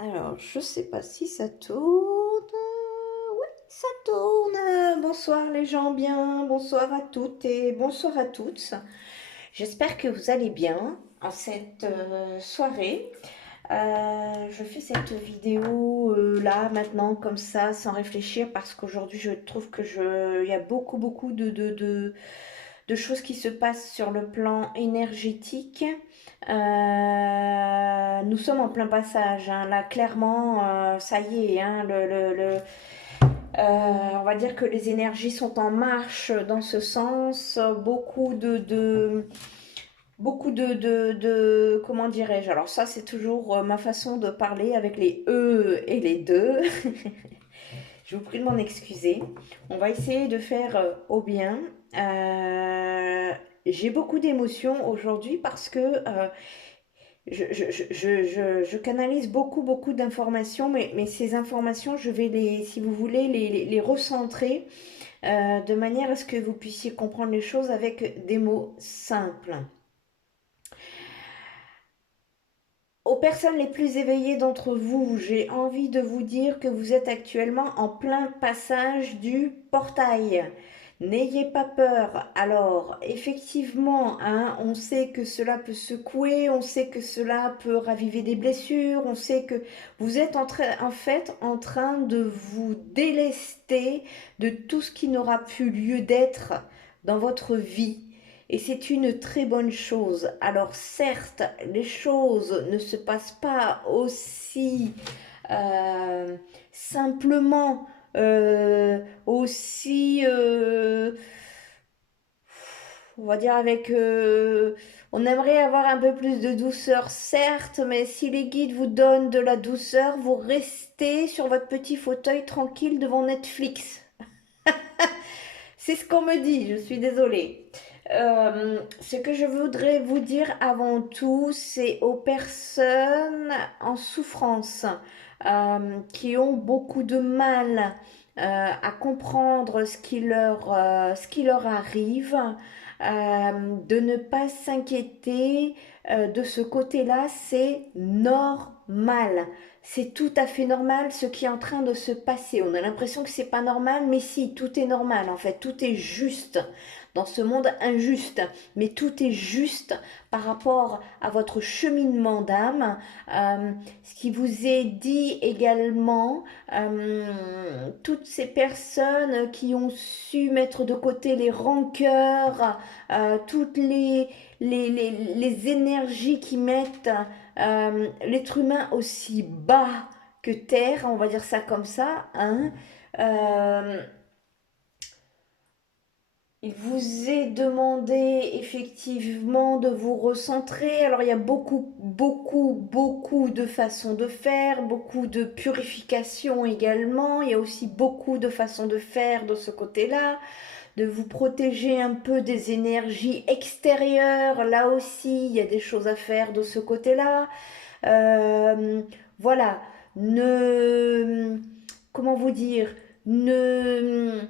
Alors, je sais pas si ça tourne. Oui, ça tourne. Bonsoir les gens bien. Bonsoir à toutes et bonsoir à toutes. J'espère que vous allez bien en cette soirée. Je fais cette vidéo là maintenant comme ça sans réfléchir parce qu'aujourd'hui je trouve que il y a beaucoup de choses qui se passent sur le plan énergétique. Nous sommes en plein passage, hein. Là clairement ça y est, hein, on va dire que les énergies sont en marche dans ce sens. Beaucoup de comment dirais-je? Alors ça, c'est toujours ma façon de parler avec les E et les deux. Je vous prie de m'en excuser. On va essayer de faire au bien. Euh, j'ai beaucoup d'émotions aujourd'hui parce que je canalise beaucoup d'informations, mais ces informations, je vais si vous voulez, les recentrer de manière à ce que vous puissiez comprendre les choses avec des mots simples. Aux personnes les plus éveillées d'entre vous, j'ai envie de vous dire que vous êtes actuellement en plein passage du portail. N'ayez pas peur. Alors, effectivement, hein, on sait que cela peut secouer, on sait que cela peut raviver des blessures, on sait que vous êtes en fait en train de vous délester de tout ce qui n'aura plus lieu d'être dans votre vie. Et c'est une très bonne chose. Alors certes, les choses ne se passent pas aussi euh, simplement, aussi, on va dire avec... on aimerait avoir un peu plus de douceur, certes, mais si les guides vous donnent de la douceur, vous restez sur votre petit fauteuil tranquille devant Netflix. C'est ce qu'on me dit, je suis désolée. Ce que je voudrais vous dire avant tout, c'est aux personnes en souffrance, qui ont beaucoup de mal à comprendre ce qui leur arrive, de ne pas s'inquiéter de ce côté-là, c'est normal. C'est tout à fait normal ce qui est en train de se passer. On a l'impression que c'est pas normal, mais si, tout est normal en fait, tout est juste dans ce monde injuste, mais tout est juste par rapport à votre cheminement d'âme. Ce qui vous est dit également, toutes ces personnes qui ont su mettre de côté les rancœurs, toutes les énergies qui mettent l'être humain aussi bas que terre, on va dire ça comme ça, hein. Euh, il vous est demandé effectivement de vous recentrer. Alors il y a beaucoup de façons de faire, beaucoup de purification également. Il y a aussi beaucoup de façons de faire de ce côté-là, de vous protéger un peu des énergies extérieures. Là aussi, il y a des choses à faire de ce côté-là. Euh, voilà, ne, comment vous dire, ne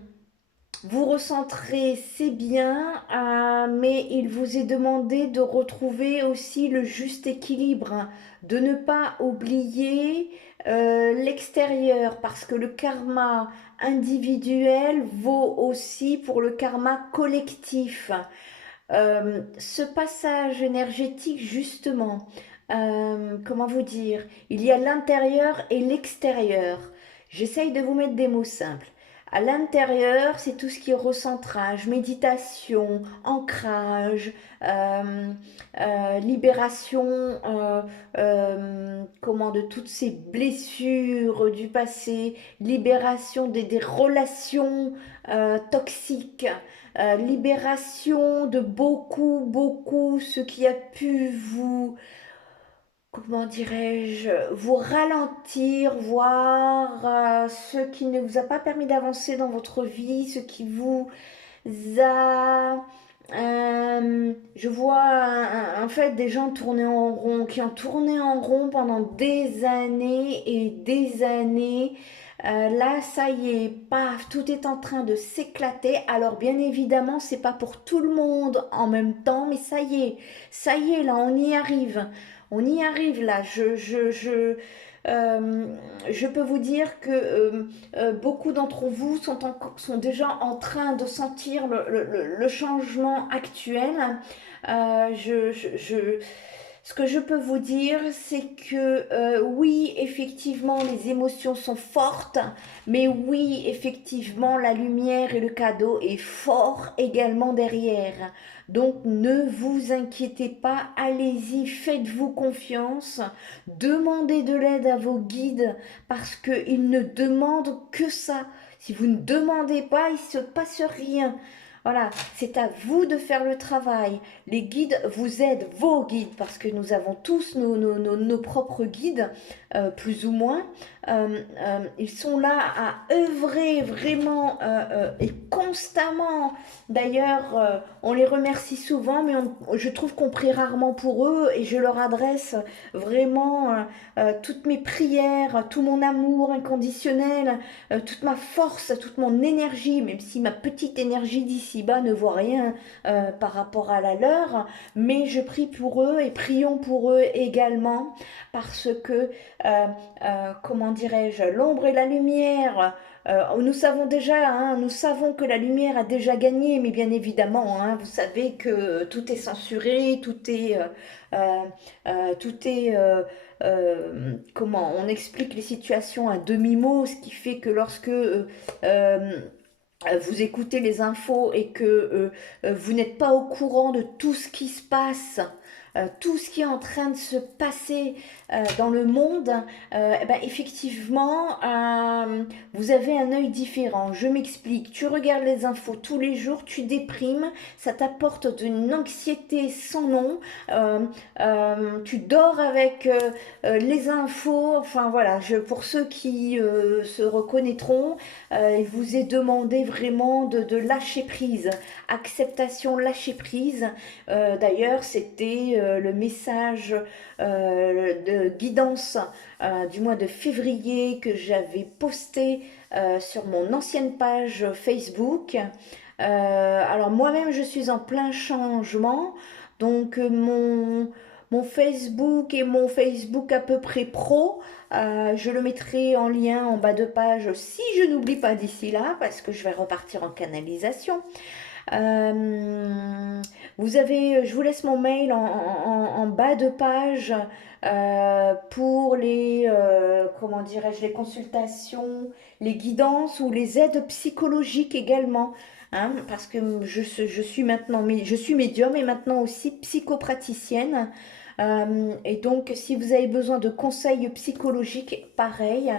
vous recentrez, c'est bien, mais il vous est demandé de retrouver aussi le juste équilibre, hein, de ne pas oublier l'extérieur, parce que le karma individuel vaut aussi pour le karma collectif. Ce passage énergétique, justement, comment vous dire, il y a l'intérieur et l'extérieur. J'essaye de vous mettre des mots simples. À l'intérieur, c'est tout ce qui est recentrage, méditation, ancrage, euh, libération, comment de toutes ces blessures du passé, libération des relations toxiques, libération de beaucoup ce qui a pu vous, comment dirais-je, vous ralentir, voir ce qui ne vous a pas permis d'avancer dans votre vie, ce qui vous a... je vois en fait des gens tourner en rond, qui ont tourné en rond pendant des années et des années. Là, ça y est, paf, tout est en train de s'éclater. Alors, bien évidemment, c'est pas pour tout le monde en même temps, mais ça y est, là, on y arrive. On y arrive là. euh, je peux vous dire que beaucoup d'entre vous sont déjà en train de sentir le changement actuel. Euh, je, je, je- Ce que je peux vous dire, c'est que oui, effectivement, les émotions sont fortes, mais oui, effectivement, la lumière et le cadeau est fort également derrière. Donc ne vous inquiétez pas, allez-y, faites-vous confiance, demandez de l'aide à vos guides parce qu'ils ne demandent que ça. Si vous ne demandez pas, il ne se passe rien. Voilà, c'est à vous de faire le travail. Les guides vous aident, vos guides, parce que nous avons tous nos propres guides, plus ou moins. Ils sont là à œuvrer vraiment et constamment. D'ailleurs, on les remercie souvent, mais je trouve qu'on prie rarement pour eux et je leur adresse vraiment toutes mes prières, tout mon amour inconditionnel, toute ma force, toute mon énergie, même si ma petite énergie d'ici-bas ne voit rien par rapport à la leur, mais je prie pour eux et prions pour eux également parce que, comment dirais-je, l'ombre et la lumière, nous savons déjà, hein, nous savons que la lumière a déjà gagné, mais bien évidemment, hein, vous savez que tout est censuré, tout est comment on explique les situations à demi-mot, ce qui fait que lorsque vous écoutez les infos et que vous n'êtes pas au courant de tout ce qui se passe, tout ce qui est en train de se passer dans le monde, eh ben, effectivement, vous avez un œil différent. Je m'explique. Tu regardes les infos tous les jours, tu déprimes, ça t'apporte d'une anxiété sans nom. Euh, Tu dors avec les infos. Enfin voilà, pour ceux qui se reconnaîtront, il vous est demandé vraiment de lâcher prise. Acceptation, lâcher prise. D'ailleurs, c'était le message de guidance du mois de février que j'avais posté sur mon ancienne page Facebook. Alors moi-même, je suis en plein changement. Donc mon Facebook et mon Facebook à peu près pro, je le mettrai en lien en bas de page si je n'oublie pas d'ici là, parce que je vais repartir en canalisation. Euh, je vous laisse mon mail en bas de page pour comment dirais-je, les consultations, les guidances ou les aides psychologiques également. Hein, parce que je suis maintenant, je suis médium et maintenant aussi psychopraticienne. Et donc, si vous avez besoin de conseils psychologiques, pareil,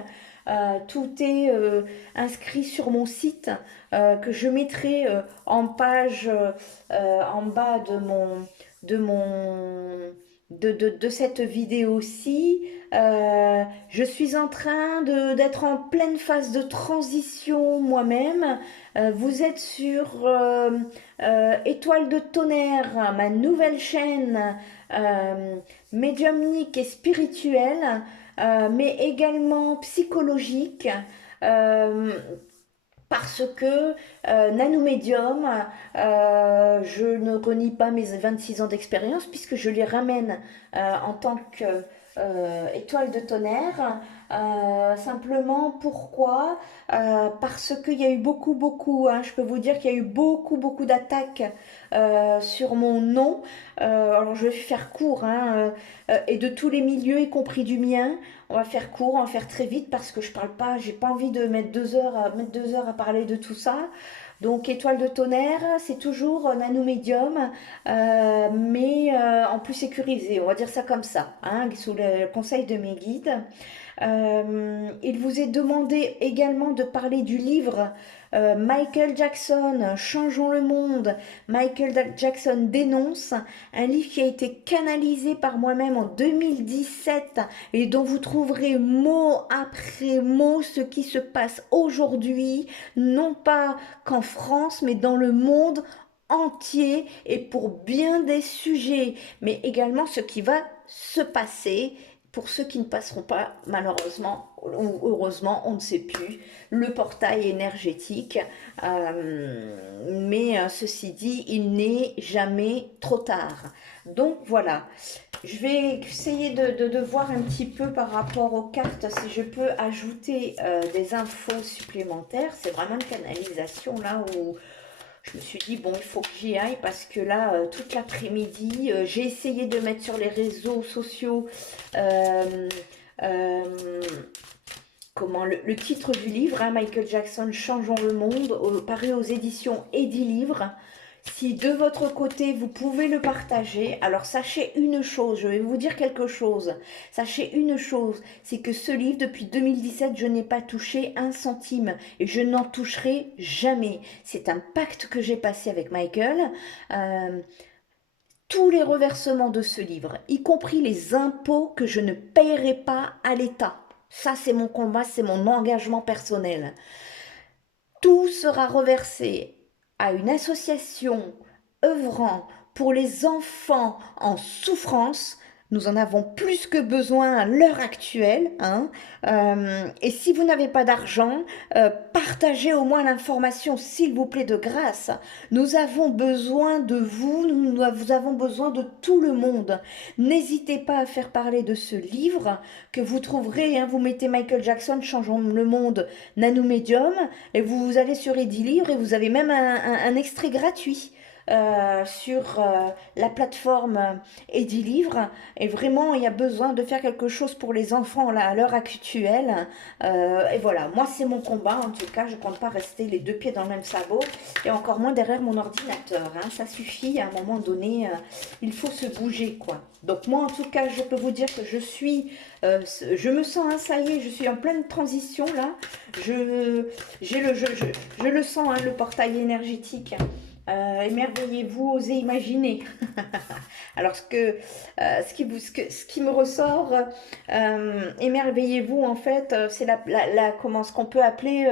tout est inscrit sur mon site que je mettrai en page en bas de mon de cette vidéo-ci. Je suis en train d'être en pleine phase de transition moi-même. Vous êtes sur Étoile de Tonnerre, ma nouvelle chaîne euh, médiumnique et spirituelle, mais également psychologique. Euh, Parce que nanomédium, je ne renie pas mes 26 ans d'expérience puisque je les ramène en tant que étoile de tonnerre. Simplement, pourquoi? Parce qu'il y a eu beaucoup, hein, je peux vous dire qu'il y a eu beaucoup d'attaques sur mon nom. Alors je vais faire court, hein, et de tous les milieux, y compris du mien. On va faire court, on va faire très vite parce que je parle pas, j'ai pas envie de mettre 2 heures à parler de tout ça. Donc étoile de tonnerre, c'est toujours nanomédium, mais en plus sécurisé, on va dire ça comme ça, hein, sous le conseil de mes guides. Il vous est demandé également de parler du livre Michael Jackson, Changeons le monde. Michael Jackson dénonce, un livre qui a été canalisé par moi-même en 2017 et dont vous trouverez mot après mot ce qui se passe aujourd'hui, non pas qu'en France, mais dans le monde entier et pour bien des sujets, mais également ce qui va se passer pour ceux qui ne passeront pas, malheureusement ou heureusement, on ne sait plus, le portail énergétique. Mais ceci dit, il n'est jamais trop tard. Donc voilà, je vais essayer de voir un petit peu par rapport aux cartes si je peux ajouter des infos supplémentaires. C'est vraiment une canalisation là où je me suis dit, bon, il faut que j'y aille parce que là, toute l'après-midi, j'ai essayé de mettre sur les réseaux sociaux euh, euh, comment le titre du livre, hein, Michael Jackson, Changeons le monde, paru aux éditions Edilivre. Si de votre côté, vous pouvez le partager, alors sachez une chose, je vais vous dire quelque chose. Sachez une chose, c'est que ce livre, depuis 2017, je n'ai pas touché un centime et je n'en toucherai jamais. C'est un pacte que j'ai passé avec Michael. Euh, tous les reversements de ce livre, y compris les impôts que je ne paierai pas à l'État. Ça, c'est mon combat, c'est mon engagement personnel. Tout sera reversé à une association œuvrant pour les enfants en souffrance. Nous en avons plus que besoin à l'heure actuelle, hein. Et si vous n'avez pas d'argent, partagez au moins l'information, s'il vous plaît, de grâce. Nous avons besoin de vous, nous avons besoin de tout le monde. N'hésitez pas à faire parler de ce livre que vous trouverez, hein, vous mettez Michael Jackson, Changeons le monde, Nanomédium, et vous allez sur Edilivre et vous avez même un extrait gratuit sur la plateforme Edilivre. Et vraiment, il y a besoin de faire quelque chose pour les enfants là, à l'heure actuelle. Et voilà, moi c'est mon combat. En tout cas, je ne compte pas rester les deux pieds dans le même sabot et encore moins derrière mon ordinateur, hein. Ça suffit, à un moment donné, il faut se bouger, quoi. Donc moi, en tout cas, je peux vous dire que je me sens, hein, ça y est, je suis en pleine transition là. Je le sens, hein, le portail énergétique. Émerveillez-vous, osez imaginer. Alors ce qui me ressort, émerveillez-vous en fait, c'est comment ce qu'on peut appeler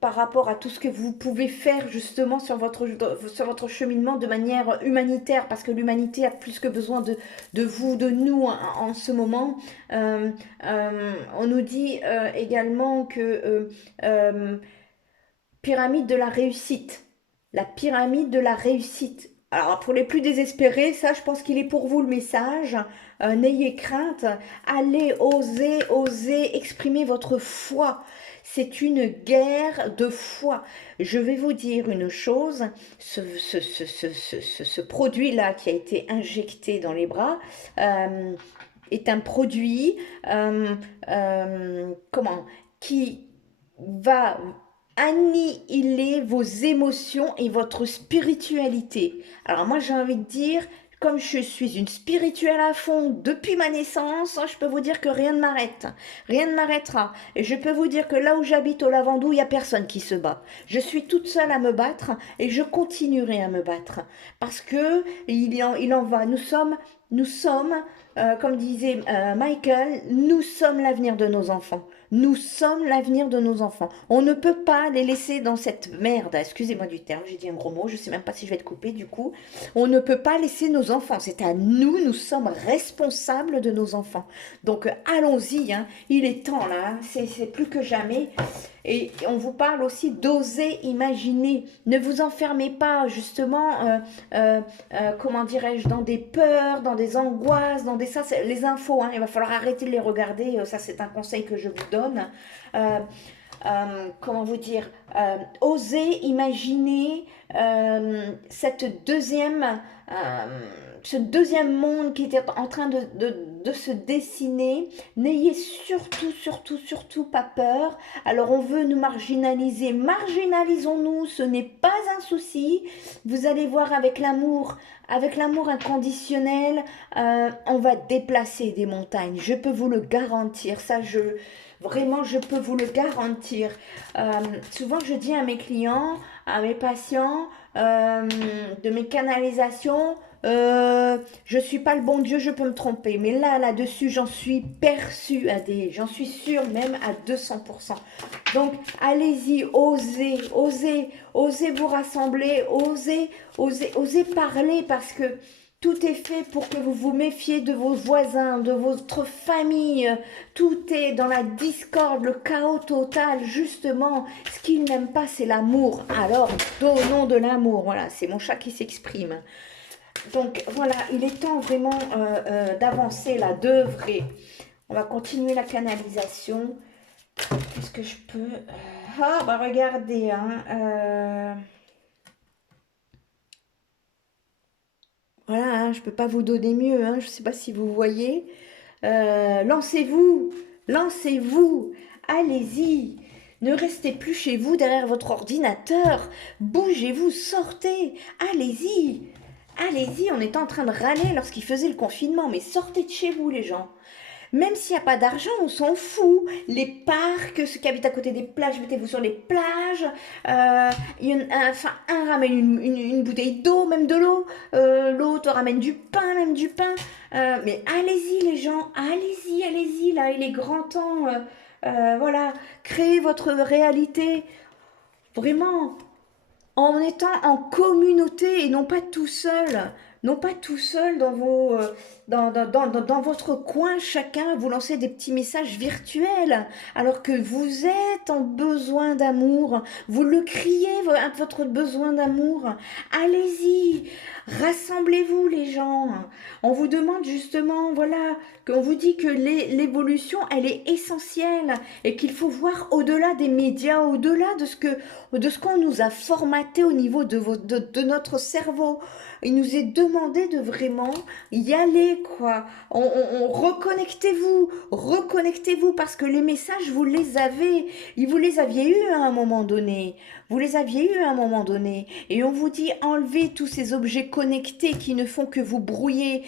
par rapport à tout ce que vous pouvez faire justement sur votre cheminement de manière humanitaire, parce que l'humanité a plus que besoin de vous, de nous en ce moment. On nous dit également que pyramide de la réussite. La pyramide de la réussite. Alors pour les plus désespérés, ça je pense qu'il est pour vous le message. N'ayez crainte, allez oser exprimer votre foi. C'est une guerre de foi. Je vais vous dire une chose, ce produit-là qui a été injecté dans les bras est un produit comment, qui va annihiler vos émotions et votre spiritualité. Alors moi j'ai envie de dire, comme je suis une spirituelle à fond depuis ma naissance, je peux vous dire que rien ne m'arrête. Rien ne m'arrêtera. Et je peux vous dire que là où j'habite au Lavandou, il n'y a personne qui se bat. Je suis toute seule à me battre et je continuerai à me battre. Parce que il en va. Nous sommes comme disait Michael, nous sommes l'avenir de nos enfants. Nous sommes l'avenir de nos enfants. On ne peut pas les laisser dans cette merde. Excusez-moi du terme, j'ai dit un gros mot. Je ne sais même pas si je vais être coupée du coup. On ne peut pas laisser nos enfants. C'est à nous. Nous sommes responsables de nos enfants. Donc allons-y. Hein. Il est temps là. Hein. C'est plus que jamais. Et on vous parle aussi d'oser imaginer. Ne vous enfermez pas justement, comment dirais-je, dans des peurs, dans des angoisses, dans des ça, les infos. Hein, il va falloir arrêter de les regarder. Ça, c'est un conseil que je vous donne. Comment vous dire, oser imaginer ce deuxième monde qui était en train de se dessiner. N'ayez surtout pas peur. Alors on veut nous marginaliser, marginalisons-nous, ce n'est pas un souci. Vous allez voir avec l'amour inconditionnel, on va déplacer des montagnes, je peux vous le garantir, vraiment, je peux vous le garantir. Souvent, je dis à mes clients, à mes patients, de mes canalisations, je ne suis pas le bon Dieu, je peux me tromper. Mais là-dessus, j'en suis persuadée. J'en suis sûre même à 200%. Donc, allez-y, osez vous rassembler, osez parler parce que Tout est fait pour que vous vous méfiez de vos voisins, de votre famille. Tout est dans la discorde, le chaos total. Justement, ce qu'ils n'aiment pas, c'est l'amour. Alors, donnons de l'amour. Voilà, c'est mon chat qui s'exprime. Donc, voilà, il est temps vraiment d'avancer là, d'œuvrer. On va continuer la canalisation. Qu'est-ce que je peux... Ah, bah regardez, hein. Voilà, hein, je ne peux pas vous donner mieux, hein, je ne sais pas si vous voyez. Lancez-vous, lancez-vous, allez-y. Ne restez plus chez vous derrière votre ordinateur. Bougez-vous, sortez, allez-y. Allez-y, on était en train de râler lorsqu'il faisait le confinement, mais sortez de chez vous les gens. Même s'il n'y a pas d'argent, on s'en fout. Les parcs, ceux qui habitent à côté des plages, mettez-vous sur les plages. Enfin, un ramène une bouteille d'eau, même de l'eau. L'autre ramène du pain, même du pain. Mais allez-y les gens, allez-y, allez-y. Là, il est grand temps. Voilà, créez votre réalité. Vraiment, en étant en communauté et non pas tout seul. Non pas tout seul dans dans votre coin, chacun vous lancez des petits messages virtuels, alors que vous êtes en besoin d'amour. Vous le criez, votre besoin d'amour. Allez-y, rassemblez-vous les gens. On vous demande justement, voilà, qu'on vous dit que l'évolution, elle est essentielle et qu'il faut voir au-delà des médias, au-delà de ce qu'on nous a formaté au niveau de notre cerveau. Il nous est demandé de vraiment y aller, quoi. Reconnectez-vous, reconnectez-vous, parce que les messages, vous les avez. Vous les aviez eus à un moment donné. Vous les aviez eus à un moment donné. Et on vous dit, enlevez tous ces objets connectés qui ne font que vous brouiller.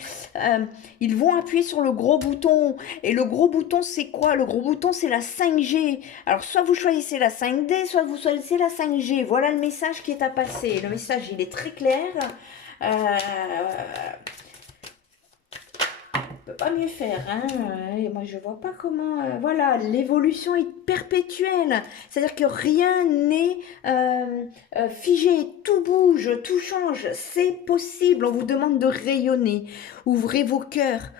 Ils vont appuyer sur le gros bouton. Et le gros bouton, c'est quoi? Le gros bouton, c'est la 5G. Alors, soit vous choisissez la 5D, soit vous choisissez la 5G. Voilà le message qui est à passer. Le message, il est très clair. On peut pas mieux faire, hein. Et moi, je vois pas comment. Voilà, l'évolution est perpétuelle. C'est-à-dire que rien n'est figé, tout bouge, tout change. C'est possible. On vous demande de rayonner. Ouvrez vos cœurs,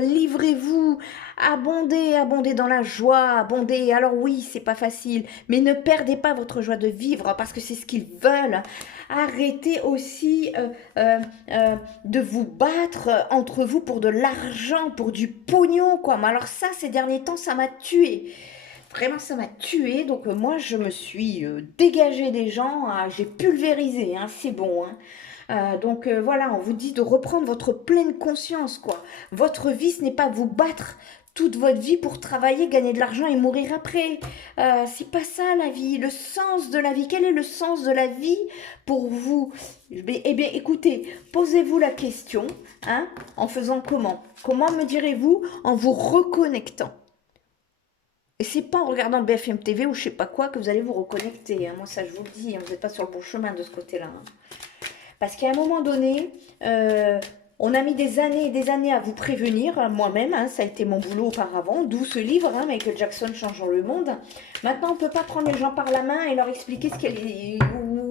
livrez-vous, abondez, abondez dans la joie, abondez. Alors oui, c'est pas facile, mais ne perdez pas votre joie de vivre parce que c'est ce qu'ils veulent. Arrêtez aussi de vous battre entre vous pour de l'argent, pour du pognon, quoi. Mais alors ça, ces derniers temps, ça m'a tué. Vraiment, ça m'a tué. Donc moi, je me suis dégagée des gens. J'ai pulvérisé, hein, c'est bon. Hein. Donc voilà, on vous dit de reprendre votre pleine conscience, quoi. Votre vie, ce n'est pas vous battre toute votre vie pour travailler, gagner de l'argent et mourir après. C'est pas ça la vie, le sens de la vie. Quel est le sens de la vie pour vous? Eh bien, écoutez, posez-vous la question, hein, en faisant comment? Comment me direz-vous? En vous reconnectant. Et c'est pas en regardant BFM TV ou je sais pas quoi que vous allez vous reconnecter. Hein. Moi, ça, je vous le dis, hein, vous n'êtes pas sur le bon chemin de ce côté-là. Hein. Parce qu'à un moment donné, on a mis des années et des années à vous prévenir, moi-même, hein, ça a été mon boulot auparavant, d'où ce livre, hein, Michael Jackson changeant le monde. Maintenant, on ne peut pas prendre les gens par la main et leur expliquer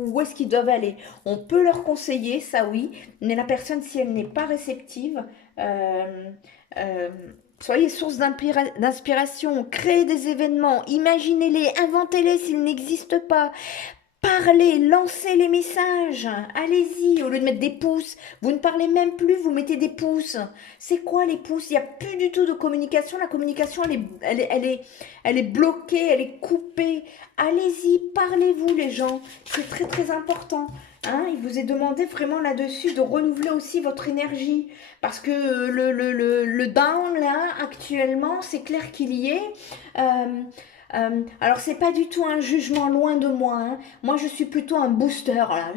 où est-ce qu'ils doivent aller. On peut leur conseiller, ça oui, mais la personne, si elle n'est pas réceptive, euh, soyez source d'inspiration, créez des événements, imaginez-les, inventez-les s'ils n'existent pas. Parlez, lancez les messages, allez-y, au lieu de mettre des pouces, vous ne parlez même plus, vous mettez des pouces. C'est quoi les pouces? Il n'y a plus du tout de communication, la communication elle est bloquée, elle est coupée. Allez-y, parlez-vous les gens, c'est très très important. Hein, il vous est demandé vraiment là-dessus de renouveler aussi votre énergie. Parce que le down là, actuellement, c'est clair qu'il y est. Alors c'est pas du tout un jugement loin de moi. Hein. Moi je suis plutôt un booster là.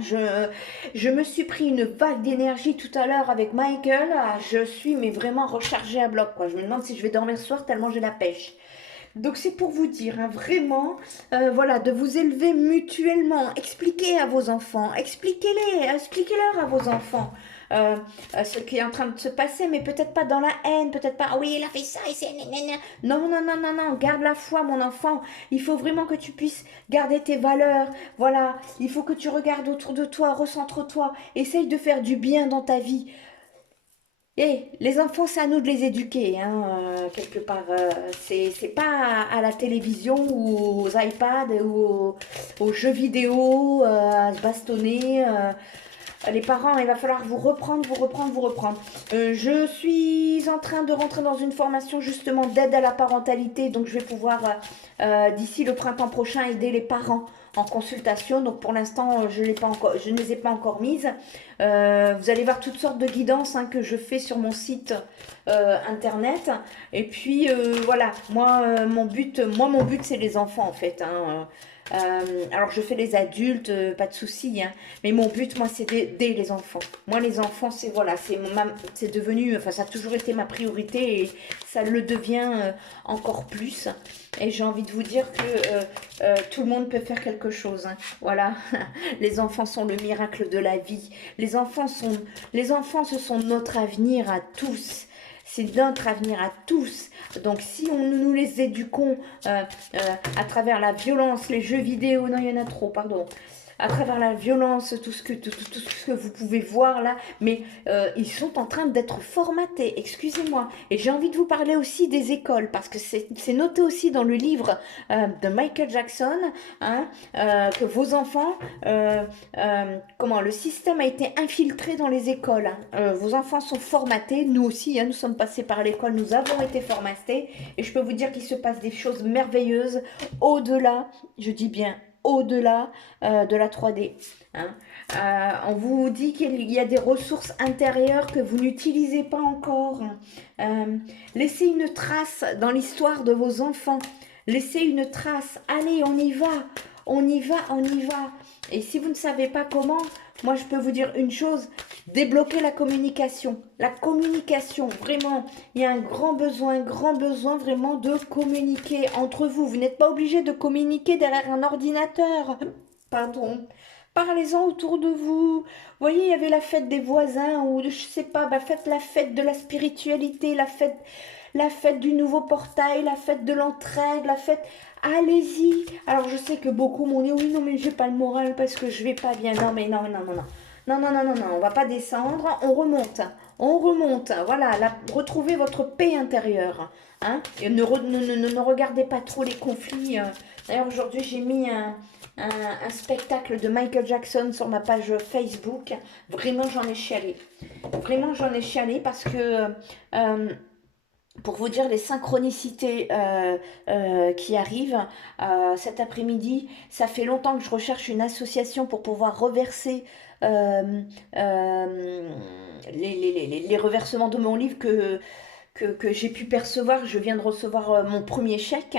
Je me suis pris une vague d'énergie tout à l'heure avec Michael. Je suis mais vraiment rechargée à bloc quoi. Je me demande si je vais dormir ce soir tellement j'ai la pêche. Donc c'est pour vous dire, hein, vraiment, voilà, de vous élever mutuellement. Expliquez à vos enfants, expliquez-leur à vos enfants. ce qui est en train de se passer, mais peut-être pas dans la haine, peut-être pas, ah oui, il a fait ça et c'est... Non, non, non, non, non, garde la foi, mon enfant. Il faut vraiment que tu puisses garder tes valeurs. Voilà, il faut que tu regardes autour de toi, recentre-toi, essaye de faire du bien dans ta vie. Et les enfants, c'est à nous de les éduquer, hein, quelque part. C'est pas à la télévision ou aux iPads ou aux jeux vidéo, à se bastonner. Les parents, il va falloir vous reprendre, vous reprendre, vous reprendre. Je suis en train de rentrer dans une formation justement d'aide à la parentalité, donc je vais pouvoir d'ici le printemps prochain aider les parents en consultation. Donc pour l'instant, je ne les ai pas encore mises. Vous allez voir toutes sortes de guidances, hein, que je fais sur mon site internet. Et puis voilà, mon but, c'est les enfants en fait, hein. Alors je fais les adultes, pas de souci, hein. Mais mon but, moi, c'est d'aider les enfants. Moi, les enfants, c'est voilà, c'est devenu, enfin, ça a toujours été ma priorité et ça le devient encore plus. Et j'ai envie de vous dire que tout le monde peut faire quelque chose, hein. Voilà, les enfants sont le miracle de la vie. Les enfants, ce sont notre avenir à tous. C'est notre avenir à tous. Donc si nous les éduquons euh, à travers la violence, les jeux vidéo, non, il y en a trop, pardon, à travers la violence, tout ce que vous pouvez voir là, mais ils sont en train d'être formatés, excusez-moi. Et j'ai envie de vous parler aussi des écoles, parce que c'est noté aussi dans le livre de Michael Jackson, hein, que vos enfants, comment le système a été infiltré dans les écoles, hein. Vos enfants sont formatés, nous aussi, hein, nous sommes passés par l'école, nous avons été formatés, et je peux vous dire qu'il se passe des choses merveilleuses au-delà, je dis bien au-delà de la 3D, hein. On vous dit qu'il y a des ressources intérieures que vous n'utilisez pas encore. Laissez une trace dans l'histoire de vos enfants. Laissez une trace. Allez, on y va. On y va, on y va. Et si vous ne savez pas comment, moi je peux vous dire une chose, débloquer la communication. La communication, vraiment, il y a un grand besoin vraiment de communiquer entre vous. Vous n'êtes pas obligé de communiquer derrière un ordinateur. Pardon. Parlez-en autour de vous. Vous voyez, il y avait la fête des voisins ou je sais pas, bah faites la fête de la spiritualité, la fête du nouveau portail, la fête de l'entraide, la fête. Allez-y. Alors je sais que beaucoup m'ont dit oui non mais j'ai pas le moral parce que je vais pas bien. Non mais non non non non. Non non non non non, on va pas descendre, on remonte. On remonte. Voilà, retrouvez votre paix intérieure, hein. Et ne regardez pas trop les conflits. D'ailleurs aujourd'hui j'ai mis un spectacle de Michael Jackson sur ma page Facebook. Vraiment j'en ai chialé. Vraiment j'en ai chialé parce que pour vous dire les synchronicités qui arrivent cet après-midi, ça fait longtemps que je recherche une association pour pouvoir reverser euh, euh, les reversements de mon livre que j'ai pu percevoir. Je viens de recevoir mon premier chèque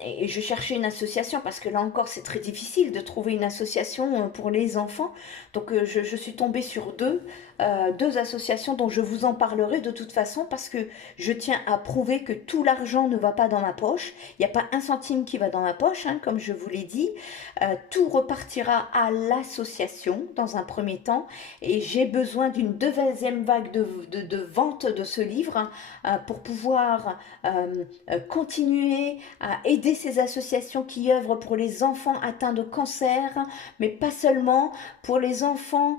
et je cherchais une association parce que là encore c'est très difficile de trouver une association pour les enfants. Donc je suis tombée sur deux associations dont je vous en parlerai de toute façon parce que je tiens à prouver que tout l'argent ne va pas dans ma poche. Il n'y a pas un centime qui va dans ma poche, hein, comme je vous l'ai dit. Tout repartira à l'association dans un premier temps et j'ai besoin d'une deuxième vague de vente de ce livre, hein, pour pouvoir continuer à aider ces associations qui œuvrent pour les enfants atteints de cancer, mais pas seulement, pour les enfants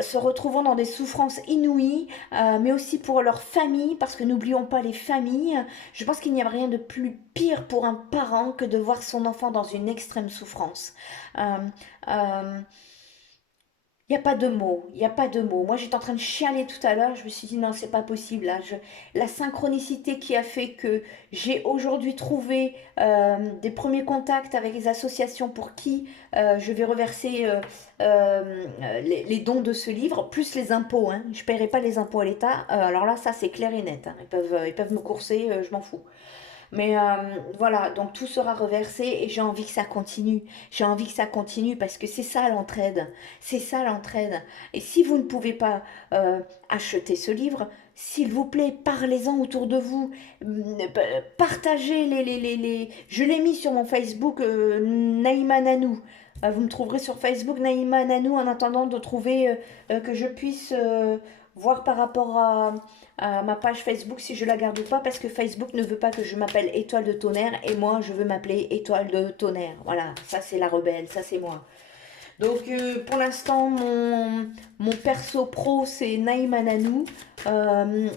se retrouvant dans des souffrances inouïes, mais aussi pour leurs familles, parce que n'oublions pas les familles. Je pense qu'il n'y a rien de plus pire pour un parent que de voir son enfant dans une extrême souffrance. Euh, euh, il n'y a pas de mots, il n'y a pas de mots. Moi, j'étais en train de chialer tout à l'heure, je me suis dit non, c'est pas possible. Là. La synchronicité qui a fait que j'ai aujourd'hui trouvé des premiers contacts avec les associations pour qui je vais reverser les dons de ce livre, plus les impôts, hein. Je ne paierai pas les impôts à l'État. Alors là, ça, c'est clair et net, hein. Ils peuvent me courser, je m'en fous. Mais voilà, donc tout sera reversé et j'ai envie que ça continue. J'ai envie que ça continue parce que c'est ça l'entraide. C'est ça l'entraide. Et si vous ne pouvez pas acheter ce livre, s'il vous plaît, parlez-en autour de vous. Partagez les. Je l'ai mis sur mon Facebook, Naïma Nanou. Vous me trouverez sur Facebook Naïma Nanou en attendant de trouver que je puisse voir par rapport à ma page Facebook si je la garde ou pas parce que Facebook ne veut pas que je m'appelle Étoile de Tonnerre et moi je veux m'appeler Étoile de Tonnerre. Voilà, ça c'est la rebelle, ça c'est moi. Donc pour l'instant, mon perso pro, c'est Naïma Nanou.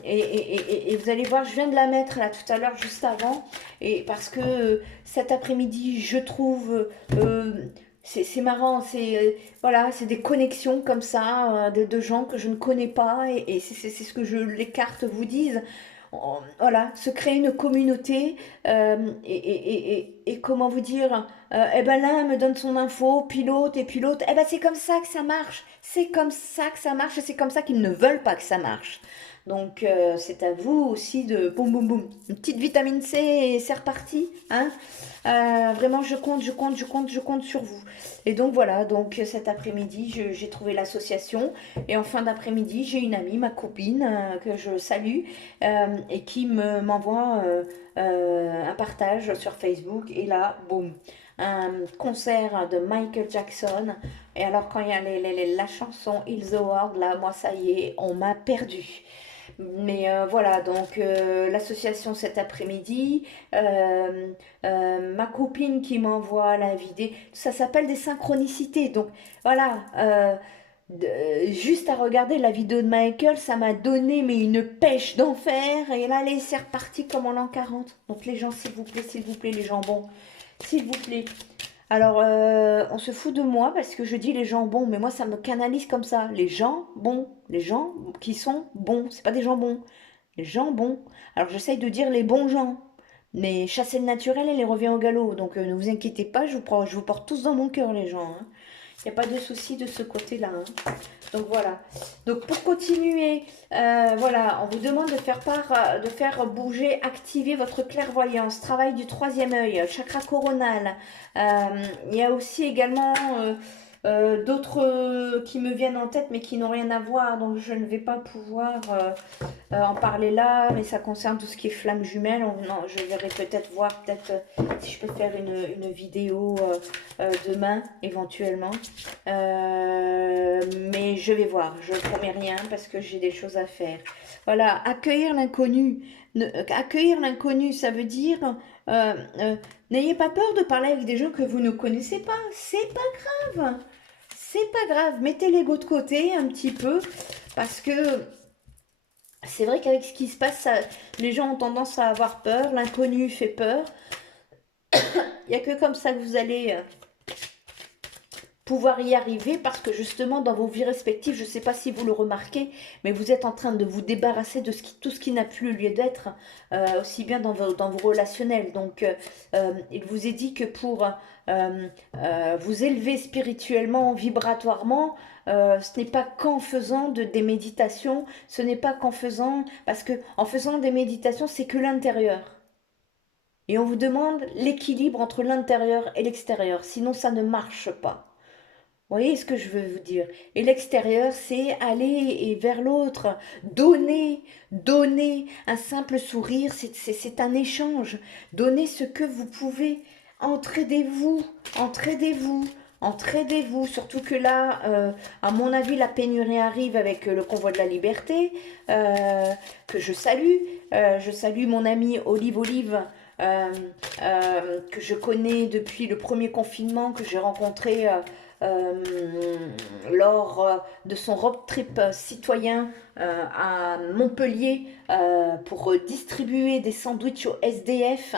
Et vous allez voir, je viens de la mettre là tout à l'heure, juste avant. Et parce que cet après-midi, je trouve... c'est marrant, voilà, c'est des connexions comme ça, de gens que je ne connais pas. Et c'est ce que les cartes vous disent. Voilà, se créer une communauté et comment vous dire, eh ben là, elle me donne son info, pilote et pilote, eh ben c'est comme ça que ça marche, c'est comme ça que ça marche et c'est comme ça qu'ils ne veulent pas que ça marche. Donc c'est à vous aussi de boum boum boum, une petite vitamine C et c'est reparti, hein. Vraiment, je compte sur vous. Et donc voilà, donc cet après-midi, j'ai trouvé l'association. Et en fin d'après-midi, j'ai une amie, ma copine, que je salue, et qui m'envoie un partage sur Facebook. Et là, boum, un concert de Michael Jackson. Et alors, quand il y a la chanson Heal the World, là, moi, ça y est, on m'a perdu. Mais voilà, donc l'association cet après-midi, euh, ma copine qui m'envoie la vidéo, ça s'appelle des synchronicités. Donc voilà, juste à regarder la vidéo de Michael, ça m'a donné mais une pêche d'enfer. Et là, allez, c'est reparti comme en l'an 40. Donc les gens, s'il vous plaît, les jambons, s'il vous plaît. Alors, on se fout de moi parce que je dis les gens bons, mais moi ça me canalise comme ça. Les gens bons, les gens qui sont bons, c'est pas des gens bons. Les gens bons. Alors j'essaye de dire les bons gens, mais chasser le naturel, elle les revient au galop. Donc ne vous inquiétez pas, je vous porte tous dans mon cœur, les gens, hein. Il n'y a pas de souci de ce côté-là, hein. Donc voilà. Donc pour continuer, voilà, on vous demande de faire de faire bouger, activer votre clairvoyance, travail du troisième œil, chakra coronal. Il y a aussi également d'autres qui me viennent en tête mais qui n'ont rien à voir, donc je ne vais pas pouvoir en parler là, mais ça concerne tout ce qui est flamme jumelle. Non, je verrai peut-être voir, peut-être si je peux faire une vidéo demain, éventuellement. Mais je vais voir, je ne promets rien parce que j'ai des choses à faire. Voilà, accueillir l'inconnu. Accueillir l'inconnu, ça veut dire n'ayez pas peur de parler avec des gens que vous ne connaissez pas. C'est pas grave. C'est pas grave. Mettez l'ego de côté un petit peu parce que c'est vrai qu'avec ce qui se passe, les gens ont tendance à avoir peur, l'inconnu fait peur. Il n'y a que comme ça que vous allez pouvoir y arriver parce que justement dans vos vies respectives, je ne sais pas si vous le remarquez, mais vous êtes en train de vous débarrasser de tout ce qui n'a plus lieu d'être, aussi bien dans vos relationnels. Donc il vous est dit que pour vous élever spirituellement, vibratoirement, ce n'est pas qu'en faisant des méditations, ce n'est pas qu'en faisant, parce que en faisant des méditations, c'est que l'intérieur. Et on vous demande l'équilibre entre l'intérieur et l'extérieur, sinon ça ne marche pas. Vous voyez ce que je veux vous dire? Et l'extérieur, c'est aller et vers l'autre, donner un simple sourire, c'est un échange. Donnez ce que vous pouvez. Entraidez-vous, entraidez-vous, entraidez-vous. Surtout que là, à mon avis, la pénurie arrive avec le convoi de la liberté, que je salue. Je salue mon ami Olive Olive. euh, que je connais depuis le premier confinement, que j'ai rencontré euh, lors de son road trip citoyen à Montpellier pour distribuer des sandwichs aux SDF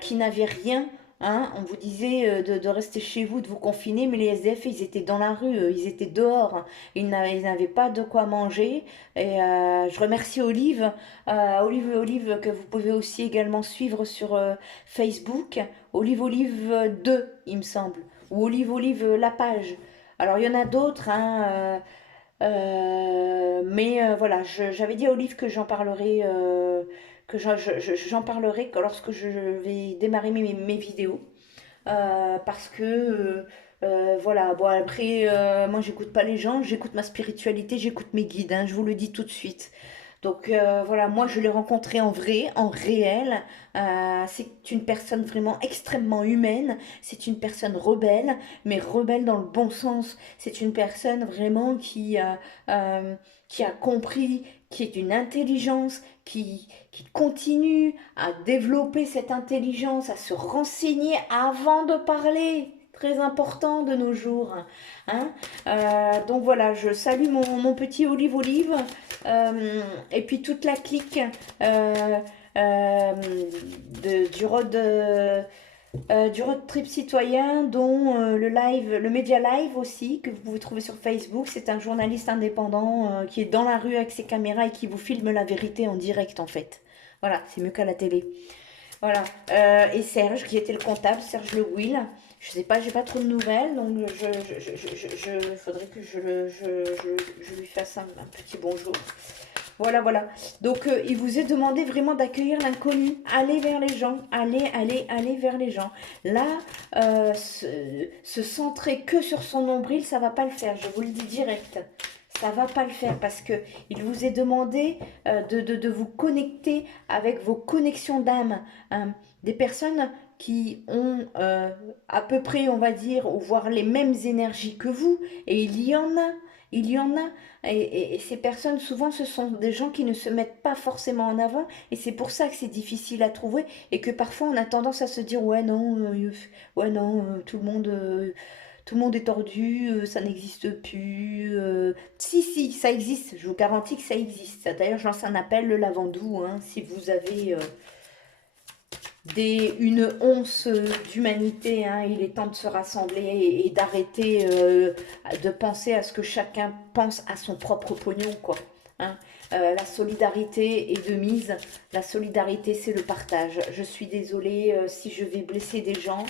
qui n'avaient rien. Hein. On vous disait de rester chez vous, de vous confiner, mais les SDF, ils étaient dans la rue, ils étaient dehors, hein. Ils n'avaient pas de quoi manger. Et je remercie Olive, que vous pouvez aussi également suivre sur Facebook. Olive 2, il me semble, ou Olive la page. Alors il y en a d'autres, hein, mais voilà, j'avais dit à Olive que j'en parlerai, j'en parlerai lorsque je vais démarrer mes vidéos. Parce que voilà, bon après, moi j'écoute pas les gens, j'écoute ma spiritualité, j'écoute mes guides, hein, je vous le dis tout de suite. Donc voilà, moi je l'ai rencontré en vrai, en réel. C'est une personne vraiment extrêmement humaine. C'est une personne rebelle, mais rebelle dans le bon sens. C'est une personne vraiment qui a compris, qui est d'une intelligence, qui continue à développer cette intelligence, à se renseigner avant de parler. Très important de nos jours. Hein. Donc voilà, je salue mon petit Olive Olive. Et puis toute la clique euh, euh, du road trip citoyen, dont le live, le Média Live aussi, que vous pouvez trouver sur Facebook. C'est un journaliste indépendant qui est dans la rue avec ses caméras et qui vous filme la vérité en direct en fait. Voilà, c'est mieux qu'à la télé. Voilà. Et Serge, qui était le comptable, Serge Le Will. Je sais pas, j'ai pas trop de nouvelles, donc faudrait que je lui fasse un petit bonjour. Voilà, voilà. Donc, il vous est demandé vraiment d'accueillir l'inconnu. Allez vers les gens. Allez vers les gens. Là, se centrer que sur son nombril, ça va pas le faire. Je vous le dis direct. Ça va pas le faire parce que il vous est demandé de vous connecter avec vos connexions d'âme. Hein. Des personnes qui ont à peu près, on va dire, ou voire les mêmes énergies que vous. Et il y en a. Il y en a. Et ces personnes, souvent, ce sont des gens qui ne se mettent pas forcément en avant. Et c'est pour ça que c'est difficile à trouver. Et que parfois, on a tendance à se dire, ouais, non, tout le monde est tordu, ça n'existe plus. Si, si, ça existe. Je vous garantis que ça existe. D'ailleurs, je lance un appel, le Lavandou. Hein, si vous avez une once d'humanité, hein, il est temps de se rassembler et d'arrêter de penser à ce que chacun pense à son propre pognon, quoi. Hein. La solidarité est de mise. La solidarité, c'est le partage. Je suis désolée si je vais blesser des gens.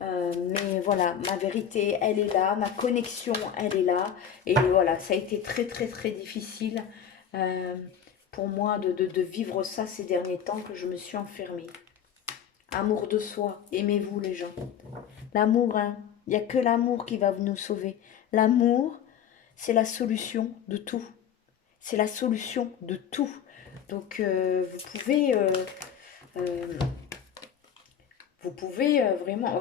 Mais voilà, ma vérité, elle est là, ma connexion, elle est là. Et voilà, ça a été très très très difficile euh, pour moi de vivre ça ces derniers temps que je me suis enfermée. Amour de soi, aimez-vous les gens. L'amour, hein, il n'y a que l'amour qui va nous sauver. L'amour, c'est la solution de tout. C'est la solution de tout. Donc euh, vous pouvez vraiment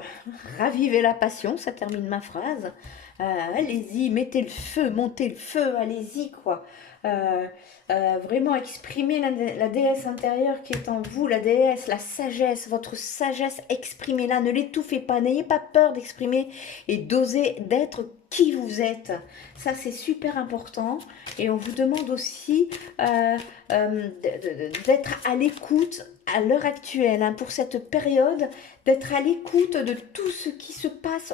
raviver la passion, ça termine ma phrase. Allez-y, mettez le feu, montez le feu, allez-y quoi. Euh, Vraiment exprimer la déesse intérieure qui est en vous, la déesse, la sagesse, votre sagesse, exprimez-la, ne l'étouffez pas, n'ayez pas peur d'exprimer et d'oser d'être qui vous êtes. Ça c'est super important et on vous demande aussi d'être à l'écoute à l'heure actuelle, hein, pour cette période, d'être à l'écoute de tout ce qui se passe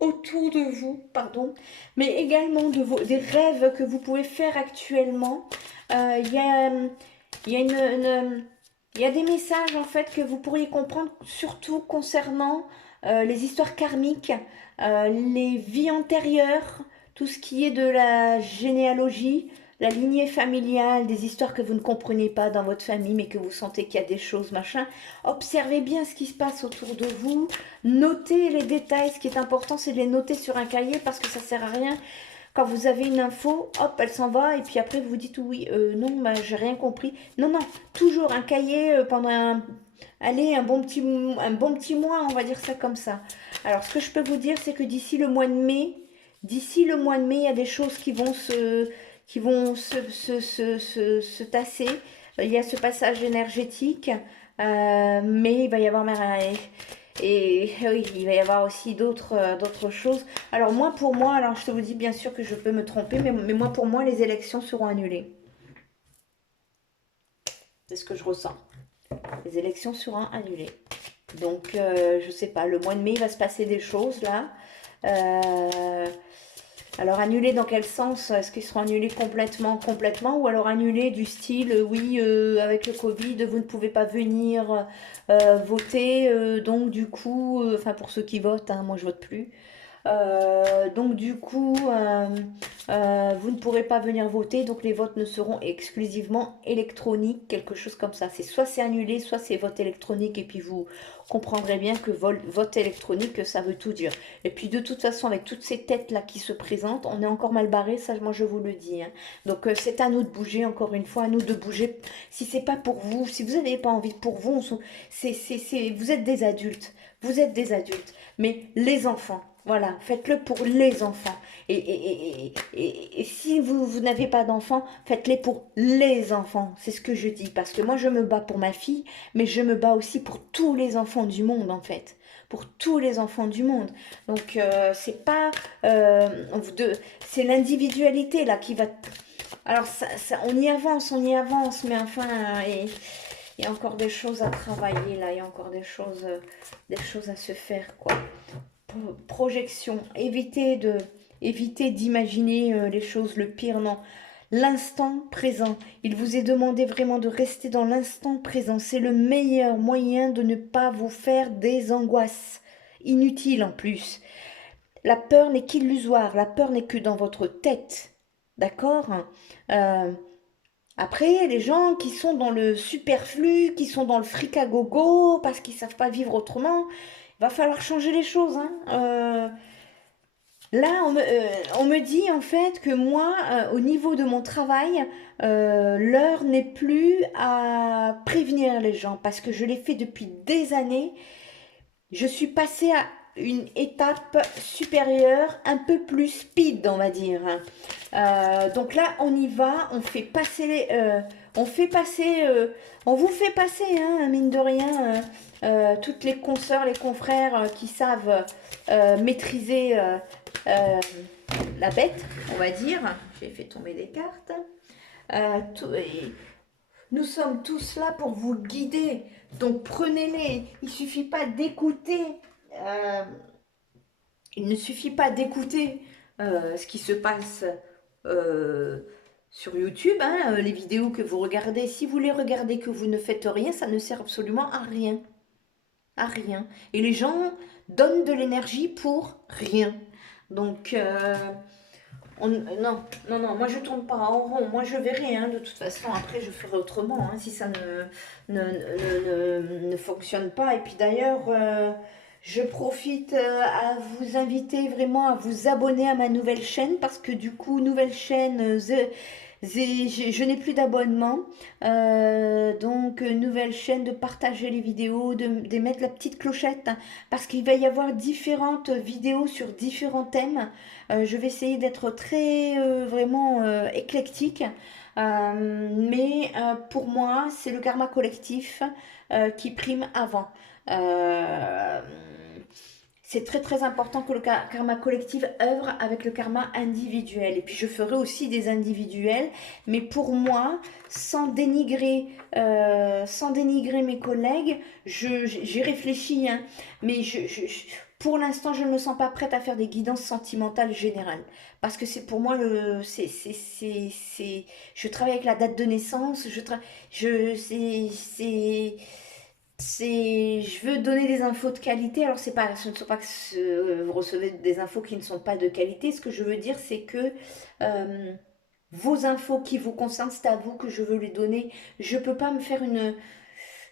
autour de vous, pardon, mais également des rêves que vous pouvez faire actuellement. Il y a, il y a il y a des messages en fait que vous pourriez comprendre, surtout concernant les histoires karmiques, les vies antérieures, tout ce qui est de la généalogie, la lignée familiale, des histoires que vous ne comprenez pas dans votre famille, mais que vous sentez qu'il y a des choses, machin. Observez bien ce qui se passe autour de vous. Notez les détails. Ce qui est important, c'est de les noter sur un cahier parce que ça sert à rien. Quand vous avez une info, hop, elle s'en va. Et puis après, vous dites oui, non, bah, j'ai rien compris. Non, non, toujours un cahier pendant allez, un bon petit mois, on va dire ça comme ça. Alors, ce que je peux vous dire, c'est que d'ici le mois de mai, il y a des choses qui vont se tasser. Il y a ce passage énergétique, mais il va y avoir et oui, il va y avoir aussi d'autres choses. Alors moi, pour moi, alors je te vous dis bien sûr que je peux me tromper, mais moi, pour moi, les élections seront annulées. C'est ce que je ressens. Les élections seront annulées. Donc, je sais pas, le mois de mai, il va se passer des choses là. Euh, Alors annulés dans quel sens? Est-ce qu'ils seront annulés complètement, ou alors annulés du style, oui, avec le Covid, vous ne pouvez pas venir voter, donc du coup, enfin pour ceux qui votent, hein, moi je vote plus. Donc du coup, vous ne pourrez pas venir voter, donc les votes ne seront exclusivement électroniques, quelque chose comme ça. C'est soit c'est annulé, soit c'est vote électronique, et puis vous comprendrez bien que vote électronique, ça veut tout dire. Et puis de toute façon, avec toutes ces têtes-là qui se présentent, on est encore mal barré, ça moi je vous le dis, hein. Donc c'est à nous de bouger, encore une fois, à nous de bouger. Si c'est pas pour vous, si vous n'avez pas envie pour vous, vous êtes des adultes, vous êtes des adultes. Mais les enfants, voilà, faites-le pour les enfants. Et si vous n'avez pas d'enfants, faites-les pour les enfants. C'est ce que je dis. Parce que moi, je me bats pour ma fille, mais je me bats aussi pour tous les enfants du monde, en fait. Pour tous les enfants du monde. Donc, c'est pas... c'est l'individualité, là, qui va... Alors, on y avance, mais enfin, il y a encore des choses à travailler, là. Il y a encore des choses à se faire, quoi. Projection, évitez d'imaginer les choses, le pire, non. L'instant présent. Il vous est demandé vraiment de rester dans l'instant présent. C'est le meilleur moyen de ne pas vous faire des angoisses inutiles en plus. La peur n'est qu'illusoire, la peur n'est que dans votre tête. D'accord? Euh, Après, les gens qui sont dans le superflu, qui sont dans le fric à gogo, parce qu'ils ne savent pas vivre autrement, il va falloir changer les choses, hein. Là, on me dit en fait que moi, au niveau de mon travail, l'heure n'est plus à prévenir les gens parce que je l'ai fait depuis des années. Je suis passée à une étape supérieure, un peu plus speed, on va dire. Donc là, on y va, on vous fait passer, hein, mine de rien, toutes les consoeurs, les confrères qui savent maîtriser euh, la bête, on va dire. J'ai fait tomber des cartes. Nous sommes tous là pour vous guider. Donc prenez-les. Il suffit pas d'écouter. euh, il ne suffit pas d'écouter ce qui se passe euh, sur YouTube, hein, les vidéos que vous regardez. Si vous les regardez que vous ne faites rien, ça ne sert absolument à rien. À rien. Et les gens donnent de l'énergie pour rien. Donc, non, non, non, moi je tourne pas en rond, moi je verrai, hein, de toute façon, après je ferai autrement, hein, si ça ne fonctionne pas. Et puis d'ailleurs, je profite à vous inviter vraiment à vous abonner à ma nouvelle chaîne, parce que du coup, nouvelle chaîne, je n'ai plus d'abonnement. Donc nouvelle chaîne, de partager les vidéos, de mettre la petite clochette, hein, parce qu'il va y avoir différentes vidéos sur différents thèmes. Je vais essayer d'être très vraiment éclectique. Mais pour moi, c'est le karma collectif qui prime avant. Euh, c'est très très important que le karma collectif œuvre avec le karma individuel. Et puis je ferai aussi des individuels, mais pour moi, sans dénigrer mes collègues, j'y réfléchis, hein, mais pour l'instant, je ne me sens pas prête à faire des guidances sentimentales générales. Parce que c'est pour moi je travaille avec la date de naissance, je veux donner des infos de qualité. Alors, ce ne sont pas que vous recevez des infos qui ne sont pas de qualité. Ce que je veux dire, c'est que euh, vos infos qui vous concernent, c'est à vous que je veux les donner. Je peux pas me faire